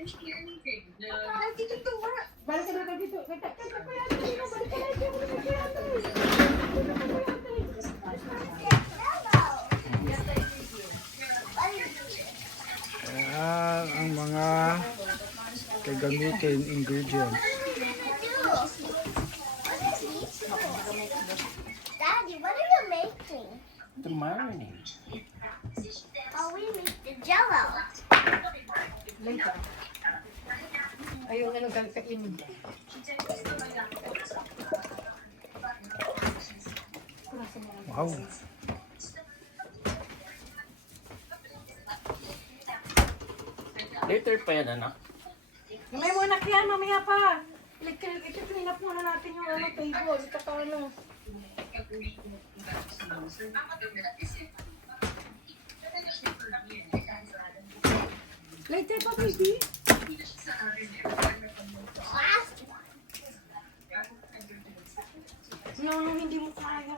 Balik ka na dito. Balik ka Ayan ang mga kagamitin ingredients. Daddy, what are you making? The marinade. Oh, we make the jello. Later. Ayun, ano gagawin? Wow. Later pa yan, anak. Mamaya muna kaya, mamaya pa. I-clean up muna natin yung ano, table. Tsaka ano. Later pa, baby. No, hindi mo kaya.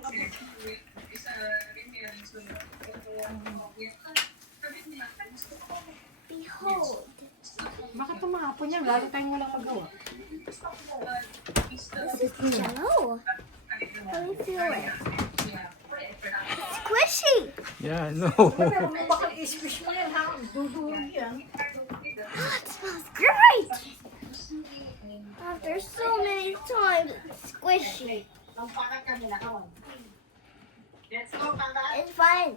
Behold, Bakit tumahapon yan? Lalo tayong walang magawa. this is jello. Let me feel it. Squishy. Yeah, no. Pero kung baka i-squish mo yan, ha? Dudurog yan. It smells great. After so many times, it's squishy. It's fun.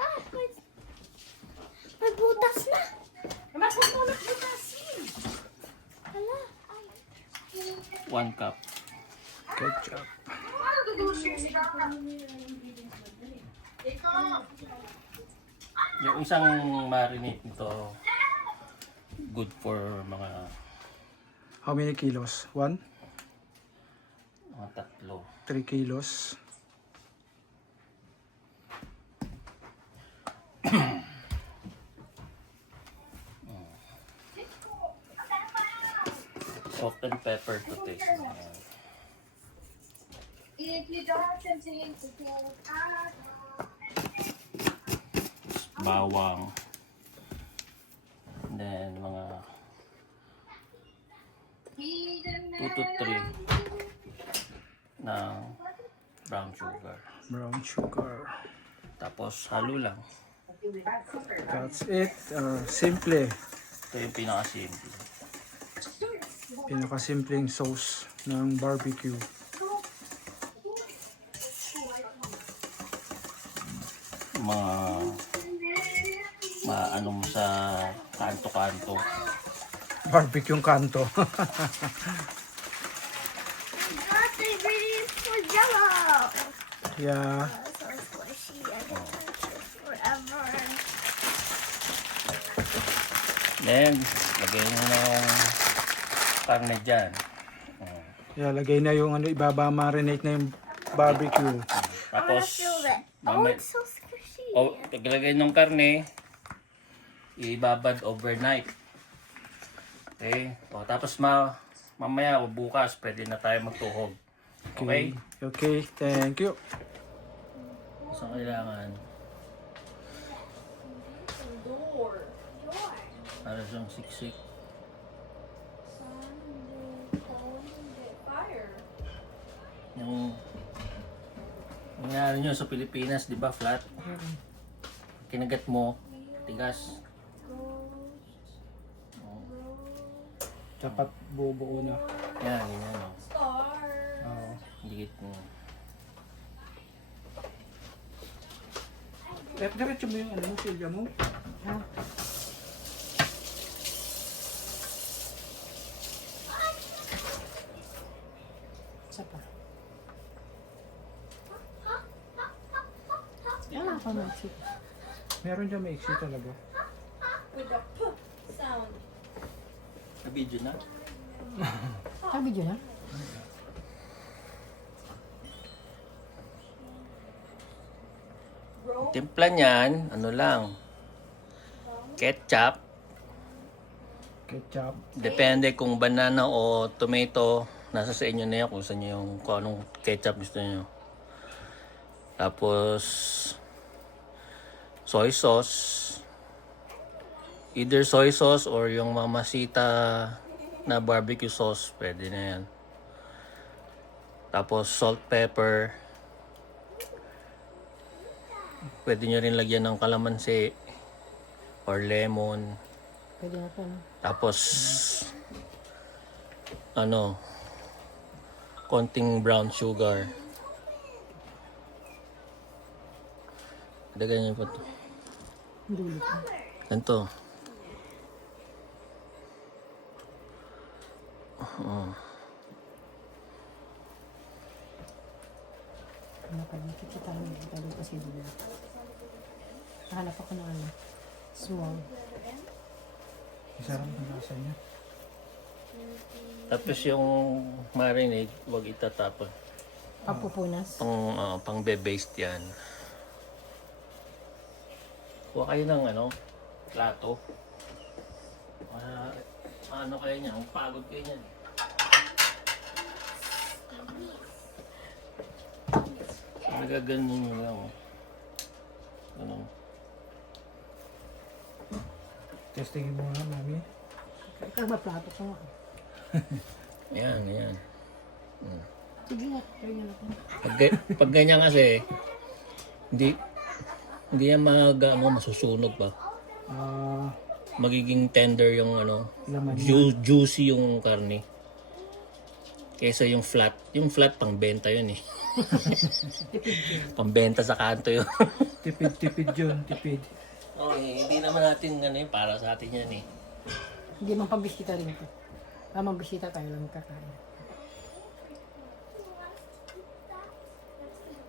Ah, may butas na. Matutulog mo nasin. Hala. 1 cup. Ketchup. Yung isang marinade nito, good for mga How many kilos? 1? tatlo. 3 kilos. Salt and pepper to taste. Bawang. And then mga 2 to 3 ng brown sugar. Brown sugar. Tapos halo lang. That's it. Simple. Ito yung pinaka-simple. Pinakasimpleng sauce ng barbecue. Mga maano mo sa kanto-kanto. Barbecue yung kanto. I got the ingredients for jello. Yeah. So squishy. I can touch it forever. Then, lagay mo na yung karne dyan. Yeah, lagay na yung ano, ibaba marinate na yung barbecue. I wanna Tapos, feel it. Oh, mamay- it's so squishy. paglagay ng karne, ibabad overnight. Okay? O, tapos mamaya o bukas, pwede na tayo magtuhog. Okay? Okay, thank you. So, kailangan para siyang siksik. Yung nangyari nyo sa Pilipinas, di ba, flat? Kinagat mo, tigas. Dapat buo-buo na. Yan, ganyan, no? Oo. Dikit mo. Diretso mo yung ano mo, silya mo. Isa pa. Wala pa mo. Meron dyan may iksi talaga. Na-video na? Sabi dyan, ha? Timpla niyan, ano lang, ketchup. Ketchup. Depende kung banana o tomato, nasa sa inyo na yan kung saan yung, kung anong ketchup gusto niyo. Tapos, soy sauce, Either soy sauce or yung Mamacita na barbecue sauce, pwede na yan. Tapos salt, pepper. Pwede nyo rin lagyan ng kalamansi or lemon. Pwede na po. Tapos konting brown sugar. Dagyan nyo pa to. Dulo pa. Ganito. Ano pa dito? Kita mo dito. Dito kasi dito. Hanap ako ng ano. Small. Masarap ang lasa niya. Tapos yung marinade, huwag itatapon. Papupunas. Pang be-based yan. Huwag kayo ng plato. Ano kayo niya? Pagod kayo niyan. Nagaganon nyo lang. Ganun. Testingin mo nga, mami. Ikaw maplato ko nga. Ayan, ayan. Sige nga. Try nyo lang. Pag ganyan kasi, hindi yan masusunog pa. Magiging tender yung Laman juicy yung karne. Kaysa yung flat. Yung flat pang-benta yun eh. Pang-benta sa kanto yun. Tipid yun, tipid. Hindi naman natin para sa atin yan eh. Hindi man pambisita rin ito. Tamang bisita tayo lang kakain.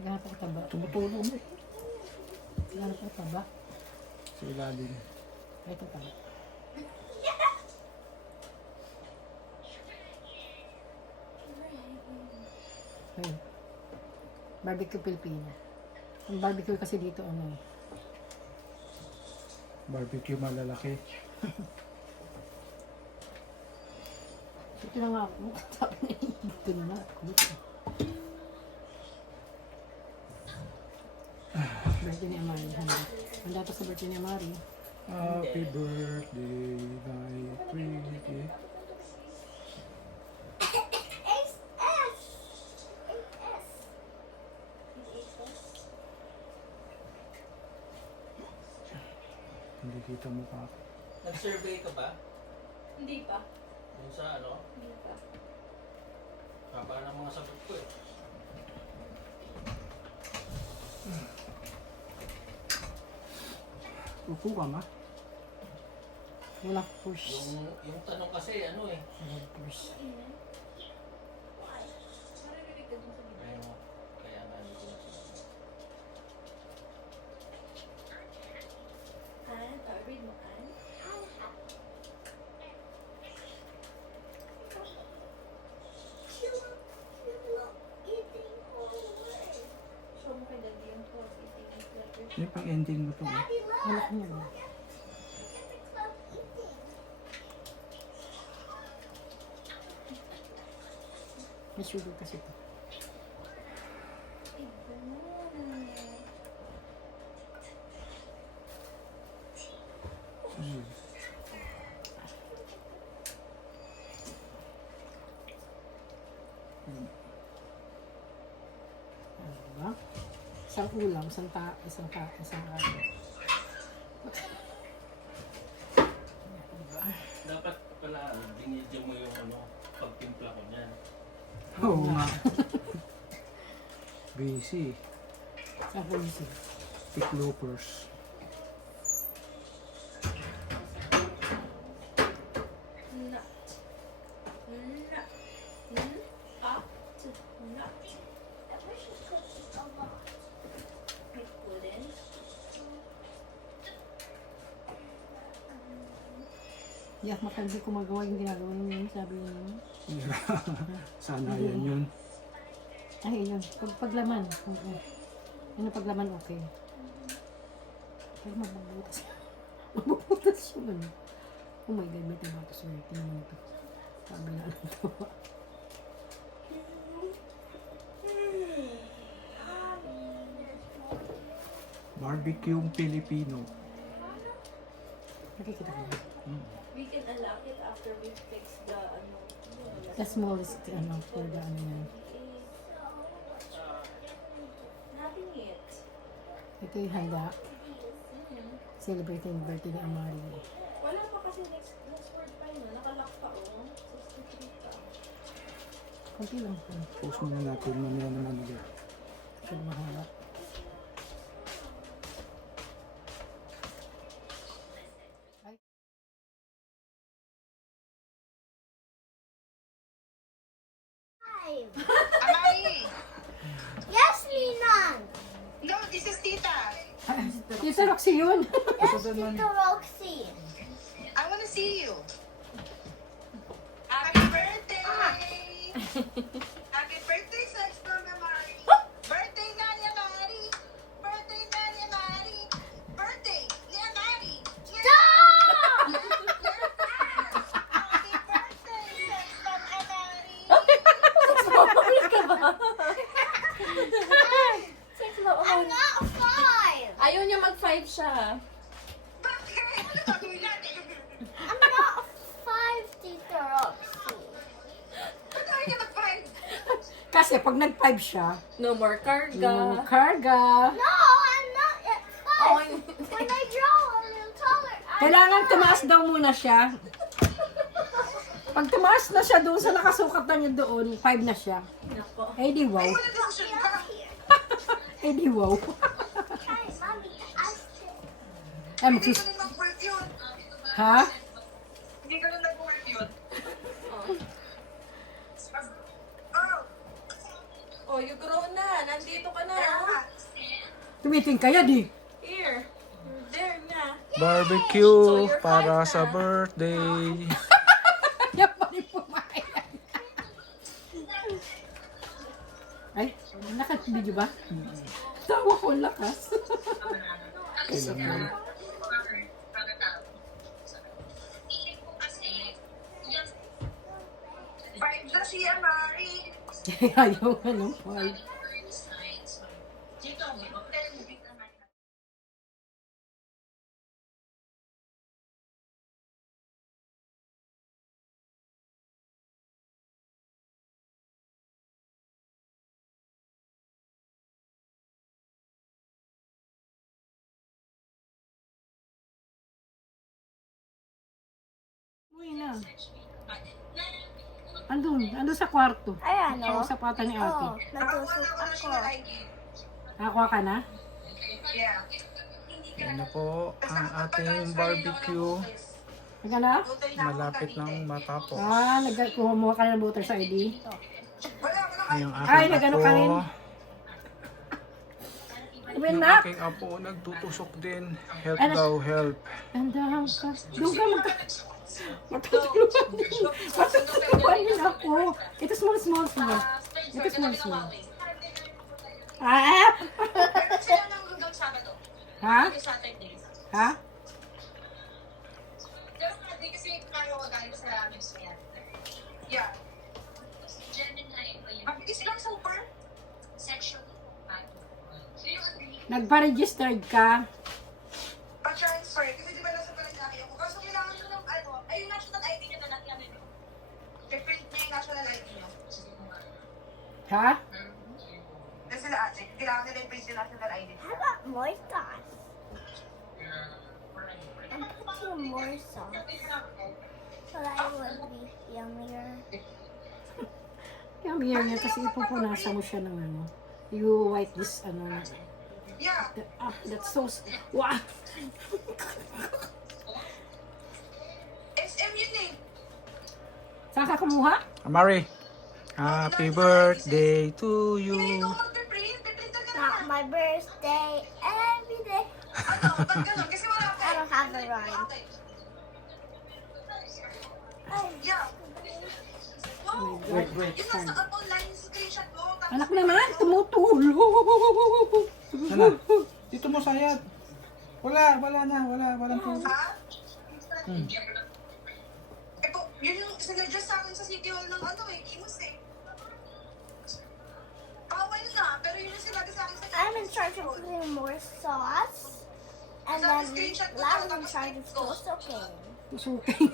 Ganap ako taba. Tumutulo mo eh. Ganap ako taba. Sa ilalim. Ito taba. Ayun. Barbecue Pilipina. Ang barbecue kasi dito Barbecue malalaki. ito na nga ako. Sabi na dito na ako. Birthday ni Amari. Handa to sa birthday ni Amari. Happy birthday, my pretty. Hindi kita mukha ko. Nag-survey ka ba? Hindi pa. Yung sa Hindi pa. Haba ng mga sagot ko eh. Upo ka ma? Wala push. Yung tanong kasi Wala push. Maririnig ka dun sa gitna. Kaya nga dito na siya. Read mo kan. Show mo kay Daddy yung 12 eating his letters. Yung pang ending mo to eh. Wala ko yan. May sugar kasi ito. Diba? Isang ulam, isang araw. Dapat pala binidyo mo yung pagtimpla ko niyan. Oo nga. Busy. Ako isa. Pick loopers. Nut. Nut. Nut. Nut. I wish you could eat a lot. I couldn't. Yeah, makandi ko magawa yung ginagawa niyo, sabi niyo. Sana yan yun. Ay, yun. Paglaman. Oo. Ano paglaman, okay. Pero mabubutas. Mabubutas yun. Oh my God, may tomato sweet. Tingnan mo ito. Sabi na lang ito. Barbecue Filipino. Nakikita ko na. We can unlock it after we fix the The smallest, for the yan. Nothing yet. Ito yung handa. Celebrating birthday ni Amari. Wala pa kasi next word pa yun. Nakalock pa oh. 63 pa. Kunti lang po. Post mo na natin. Mamaya naman ulit. Ito mahaba. Amari! Yes, Ninang! No, this is Tita. Tita Roxy yun. Yes, Tita Roxy. I want to see you. Happy birthday! Happy birthday, sex from Amari. Birthday, Nani Amari. Birthday, Nani Amari. Birthday, ni Amari. Stop! Happy birthday, sex from Amari. I'm not a 5! Ayaw niya mag-5 siya. Bakit? Ano gagawin natin? I'm not a 5, Tita Roxy. Ba't ayaw niya mag-five? Kasi pag nag-5 siya, No more karga. yung karga. No, I'm not at 5. Oh, When I draw a little taller, Kailangan tumaas daw muna siya. Pag tumaas na siya doon sa nakasukat na niya doon, 5 na siya. Nako. Eh di wow. Wala lang siya. Eh di wow. Hi, Mommy. I said, Eh, Hindi magsis... ko na mag-work yun. Ha? Hindi ko na nag-work yun. Oh, Oh, you grow na. Nandito ka na. ah. Tumiting kaya di. Here. You're there na. Barbecue para sa birthday. Yan pa rin pumayan. Ay, naka-video ba? Tawa ko lakas. Kailangan. Five na si Amari. Ayaw nga ng 5. Uy na. Andun sa kwarto. ay ano? Sa sapatan ni ate. Oh, natusok Ako na ako. siya ng ID. Nakakuha ka na? Yeah. Yan na po ang ating barbecue. Nagka na? Malapit nang matapos. Kumuha ka na ng voter's ID. Yung Ay, aking nagano ka rin? apo. Win Yung na? aking apo nagtutusok din. Help Ano? daw, help. Andahan ka. Doon ka matutulungan din. Matutulungan din ako. Ito small. Ito small. Ah! Pero sila nang hanggang Sabado. Ha? Hanggang Saturday. Ha? Pero hindi kasi kaya ko galing sa Miss Mia. Yeah. Mabilis lang super. Nagpa-registered ka? Pa-transfer. Kasi di ba nasa palagay ako. Kaso kailangan nyo ng ano. Ay, yung national ID nyo na natin. I-print nyo yung national ID nyo. Ha? Kasi sila ate. Kailangan nila i-print yung national ID nyo. How about more sauce? I'm putting more sauce so that it will be yummier. Yung year niya kasi ipupunasan mo siya ng ano. You white this ano. Yeah. That's so... Wow! SM yun eh. Saan ka kumuha? Amari, happy birthday to Hindi you. ko mag-print. Piprintan ka Not na. my birthday every day. Ano? Ba't ganun? Kasi wala ka. I don't have a rhyme. Okay. Yeah. No. Wait. Yung nasa online screenshot mo. tapos- Anak naman, tumutulog. Sana, dito mo sayad. Walang tulog. Ha? Ito, yun yung sinadjust sa akin sa City Hall ng ano eh, Imus eh. Bawal na, pero yun yung sinabi sa akin sa I'm in charge of putting more sauce And then last one tried to still okay. Susukin.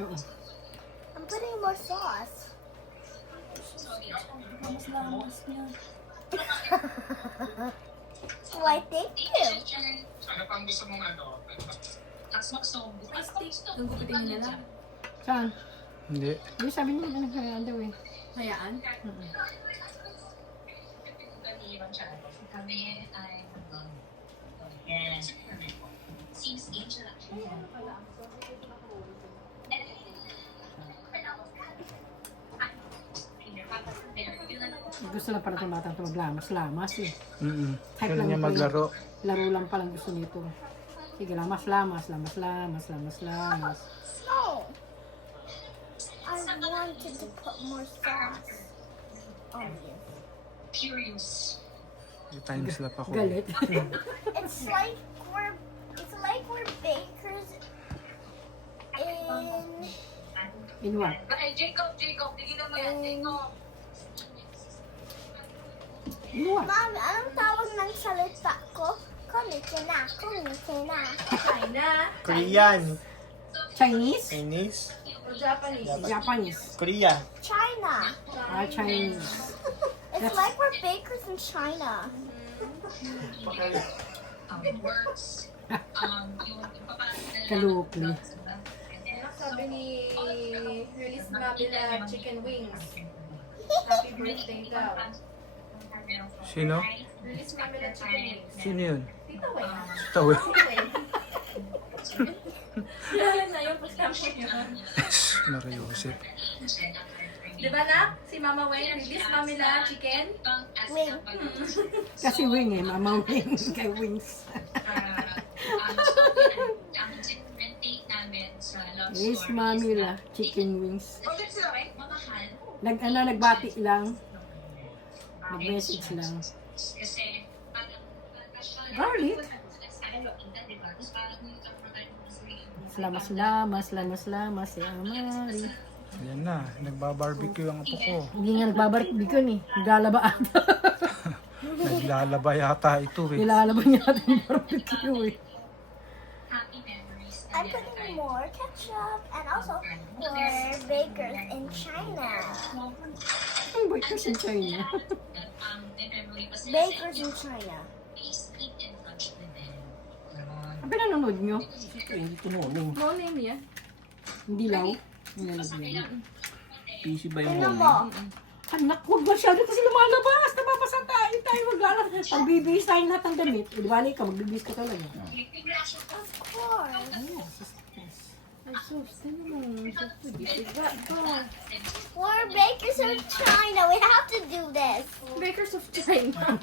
Oo. I'm putting more sauce. Why, thank you. Yung gupitin niya lang. Saan? Hindi. Hindi, sabi niya nagkayaan daw eh. Hayaan. Gusto na pala itong batang ito maglamas-lamas eh. Kaya niya maglaro. Laro lang palang gusto nito. Sige, lamas-lamas, lamas-lamas. No. I wanted to put more sauce on this. Time slap ako. Galit. It's like we're bakers In what? Jacob, tignan mo yan, Jacob. In what? Mami, anong tawag ng salita ko? Konnichiwa. China. Korean. Chinese? Chinese. O Japanese. Japanese. Korea. China. Chinese. It's like we're bakers in China. Kalukli. Anak, sabi ni Release Mabila chicken wings. Happy birthday daw. Sino? Release Mabila chicken wings. Sino yun? Tita Wen. Tawi. Kilala na yung pagkampo niya. Nariusip. Diba na? Si Mama Wen, release Mabila chicken. Wing. Kasi wing eh, mama wing. Kay wings. Yes, mami la. Chicken wings. Ulit sila, eh? Nagbati lang. Nag-message lang. Garlic. Lamas-lamas si Amari. Yan na. Nagbabarbecue ang apo ko. Hindi nga nagbabarbecue ni. Naglalaba ata. Naglalaba yata ito eh. Nilalaba niya ata yung barbecue eh. I'm putting more ketchup and also for bakers in China. Ang boy kasi China. Bakers in China. Ang pinanonood nyo? Hindi tinulong. No name yan. Hindi law. Nilalagyan. PC ba Tingnan mo. Anak, huwag masyado kasi lumalabas. Napapasa tayo maglalabas. Pag bibihis tayo lahat ng damit, eh, di bali ka, magbibihis ka talaga. Of course. Ay, sus, ano mo? Bibiga ba? We're bakers in China. We have to do this. Bakers of China.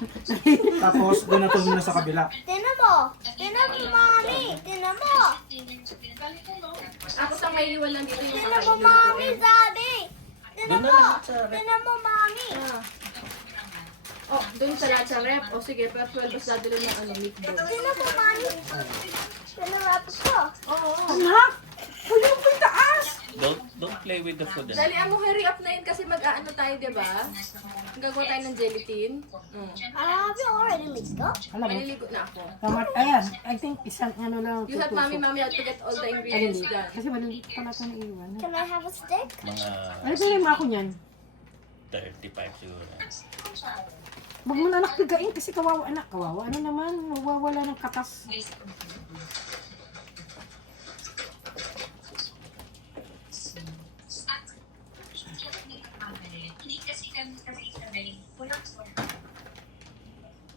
Tapos doon na ito muna sa kabila. Tingnan mo. Tingnan mo, Mommy. Tingnan mo. Ako sa may iwan lang dito yung Tingnan mo, kakainin ko. Mommy, Daddy. Tingnan mo. Tingnan mo, Mommy. Ah. Oh, doon sa lahat sa rep. O sige, pero 12 basta dadalo ng ano, meatball. Tingnan mo, Mommy. Pinarap ko. Oo. Anak! Huli mo yung taas! Don't play with the food. Dali, mo hurry up na yun kasi mag-aano tayo, di ba? Gagawa tayo ng gelatin. Have you already licked up? Alam mo, Maliligo na ako. tamat, ayan, I think isang ano lang. You help mami out to get all the ingredients done. Kasi maliliit pa natin na iwan. Can I have a stick? Mga Ano pala mo ako niyan? 35 siguro. Huwag mo na anak bigain kasi kawawa anak. Kawawa ano naman, mawawala ng katas.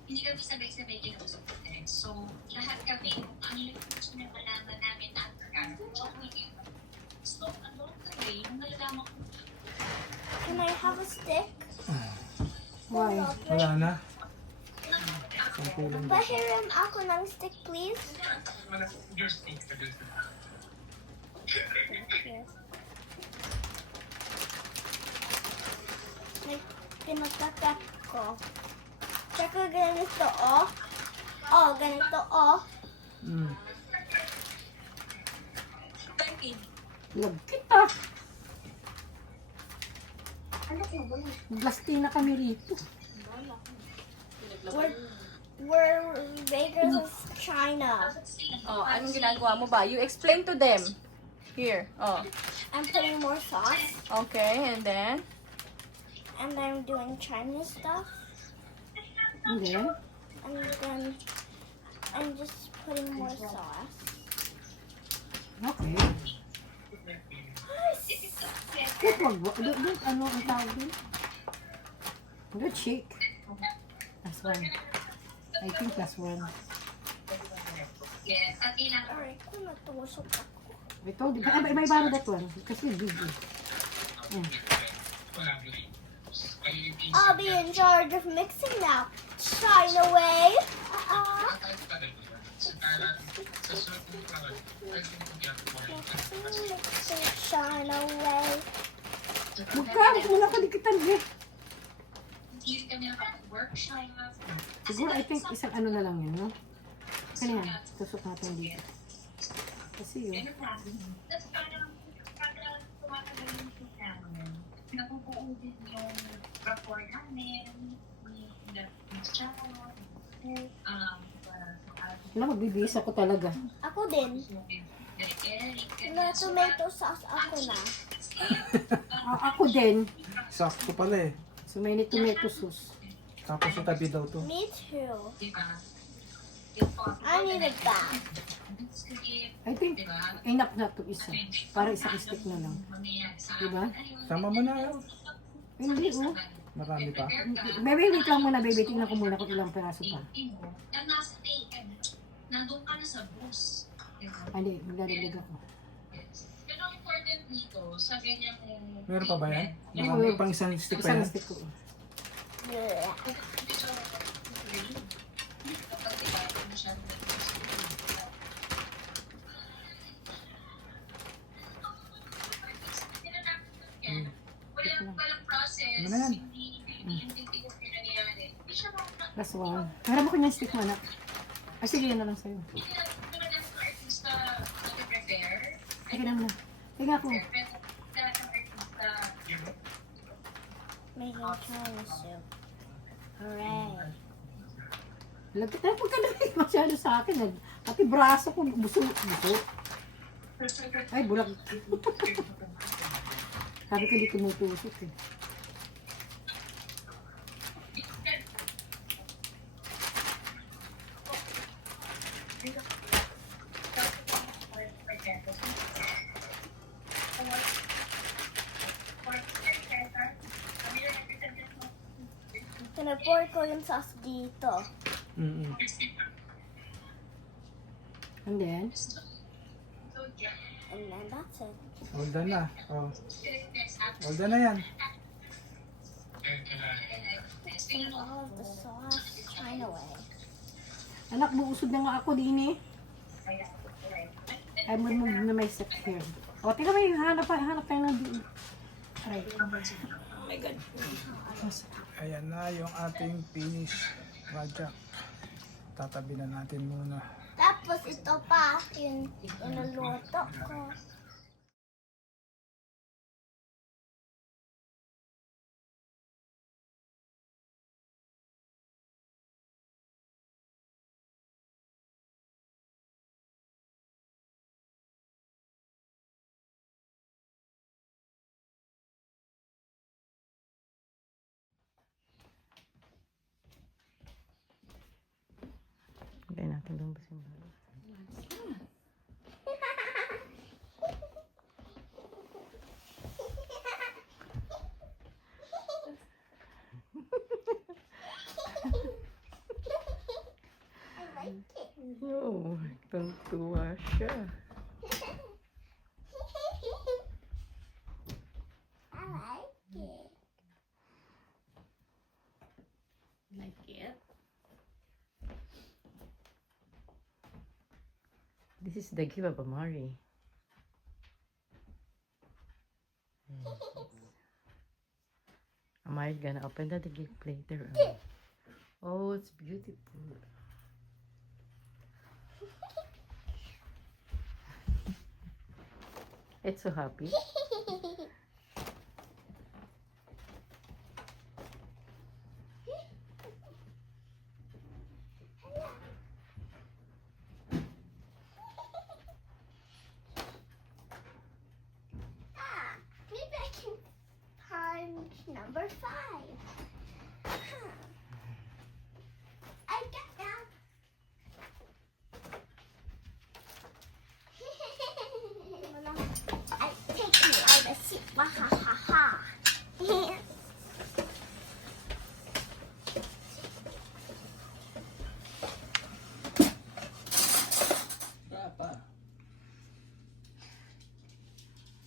Hindi kami sabay-sabay kinausap natin. So, lahat kami, ang gusto na malaman namin at so, so, along the way, nung nalalaman ko, Can I have a stick? Why? Wala na. Pahiram ako ng stick, please. May pinatatak ko. Tsaka ganito, oh. Oh, ganito, oh. Love kita. Blasti na kami rito. we're bakers of China. Oh, anong ginagawa mo ba? You explain to them. Here. Oh. I'm putting more sauce, Okay, and then? and I'm doing Chinese stuff, And then, and then I'm just putting more sauce. okay. Doon, ano ang tawag doon? Good shake. That's one. I think that's one. Yes, at kailangan Alright, kung natusok ako. I told you. Ay, may borrow that one. Kasi big. Yeah. I'll be in charge of mixing now. China way. Mixing China way. Magkano? Wala ka dikitan eh. hindi kami nakapag-workshop. Siguro, I think isang ano na lang yun, no? Kanya, tusok natin dito. Kasi yun. Tapos parang tumatagal yung namin. Napupuo din yung rapport namin, yung channel, Wala, magbibihis ako talaga. Ako din. Na tomato sauce ako na. Ako din. Sakto pala eh. So, may tomato sauce. Tapos sa tabi daw to. Me too. I need a bath. I think, enough na to isa. Para isang stick na lang. Diba? Tama mo na yun. Hindi, oh. Marami pa. Baby, wait lang muna, baby. Tingnan ko muna kung ilang peraso pa. Ang nasa nandun ka na sa bus. Hindi, magdadagdag ako. Pero ang important dito, sa ganyang Meron pa ba yan? Marami pang isang stick pa Isang yan. stick ko. Yeah. kapag diba, masyadong walang process, Ano na yan? hindi yung titigil yung nangyayari. Hindi siya Last one. Meron mo kanyang stick mo, anak. Ah, sige, yan na lang sa'yo. hindi naman ang artista nag-prepare. Sige na muna. Sige ako. Pero lahat ng artista, Making Chinese soup. Hooray. Lagkit na pagkadali masyado sa akin. Pati braso ko, buso. Ay, bulag. Sabi ko di tumutusok eh. Pinapor ko yung sauce dito. Mm-mm. And then, And then that's it. All done na. Oh. All done na yan. And all of the sauce China way. anak, buusod na nga ako din eh. Ay, mo na may set here. O, tingnan mo yung hanap tayo na din. Aray. Oh my God. Ayan na yung ating finish project. Tatabi na natin muna. Tapos ito pa, yung inuluto ko. Hintay natin doon ba siya? Oo, tuwa siya. I like it. Like it? This is the gift of Amari. Amari's gonna open the gift later. Oh, it's beautiful. It's so happy. number 5. Huh. I got that. I take you out of seat. Wahahaha.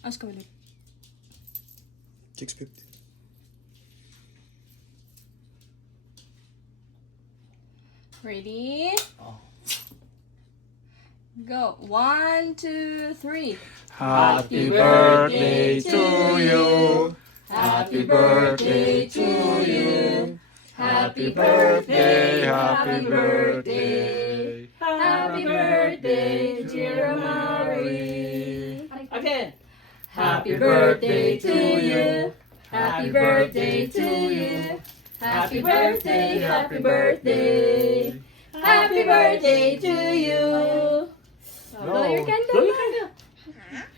Ask ka ulit. 650. Ready? Oh. Go. 1, 2, 3. Happy birthday to you. Happy birthday to you. Happy birthday, happy birthday. Happy birthday, dear Amari. Again. Happy birthday to you. Happy birthday to you. Happy birthday, happy birthday. Happy birthday to you. Blow your candle. Blow your candle.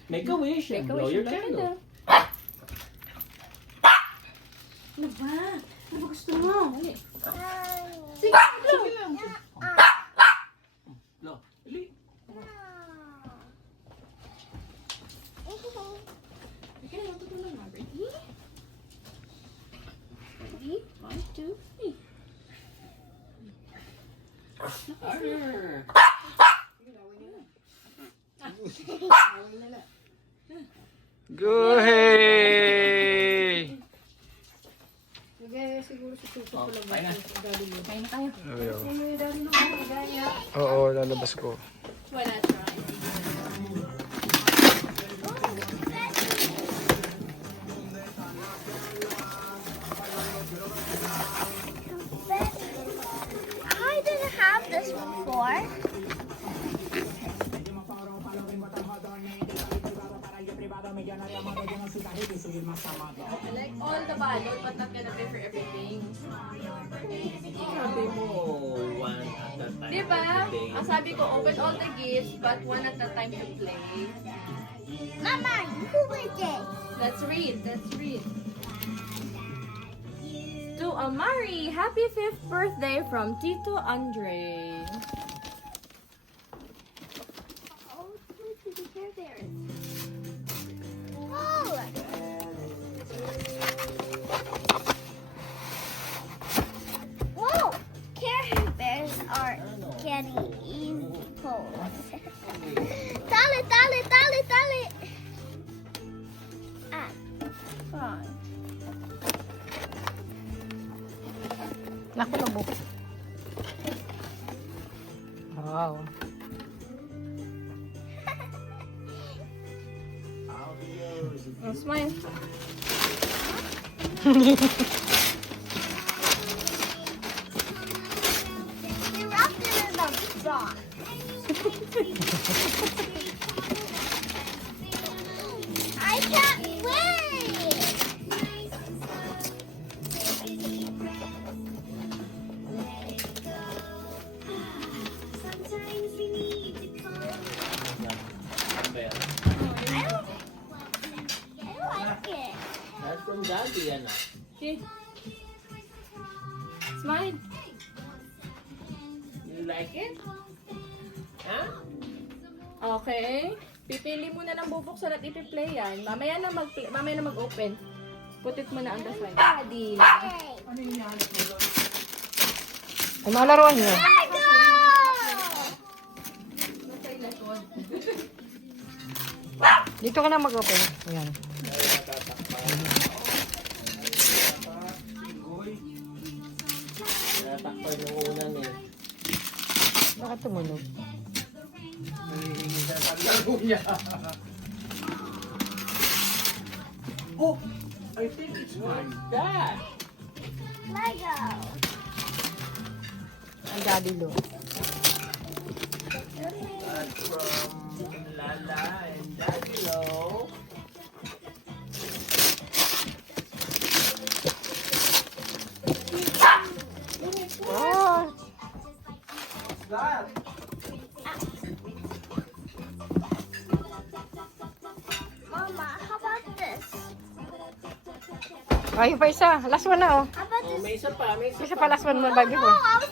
Make a wish and Make a blow wish your and blow candle. Ano ba? Ano ba gusto mo? Sige, blow. Blow. Dali. Okay, natutulog na. Ready? Ready? 1, 2, 3. Arr. Go hey! Siguro si Tuto Oh, ko lang. kaya na. Kain na tayo. Oo, lalabas ko. Wala try. I didn't have this before. I like all the balot, but not gonna pay for everything. Sabi mo, one at a time. Diba? every day. Ang sabi ko, open all the gifts, but one at a time to play. Mama, who is it? Let's read. Let's read. To Amari, happy 5th birthday from Tito Andre. Oh, look at the Care Bears. Whoa! Whoa! Care Bears are getting easy pulls. Dale, dale, dale, dale! Ah, wrong. Naku, labo. Wow. Oh, smile. You wrapped it in a box. I can't wait! I like it. That's from Daddy, yan ah. Okay. Smile. You like it? Huh? Okay. Pipili mo na ng bubuksan at ipi-play yan. Mamaya na mag-open. Put it muna on the side. Daddy. Hey! Ay, mga laruan niyo. Lego! Dito ka na mag-open. Ayan. Natakpan yung unang eh. Bakit tumunog? Oh! I think it's my dad! Lego! Ang daddy lo. That's from Lala and Daddy Lo. Oh! What's that? Mama, how about this? Ayun pa isa. Last one na oh. How about this? May isa pa, may isa Isa pa last one mo, baby ko. I was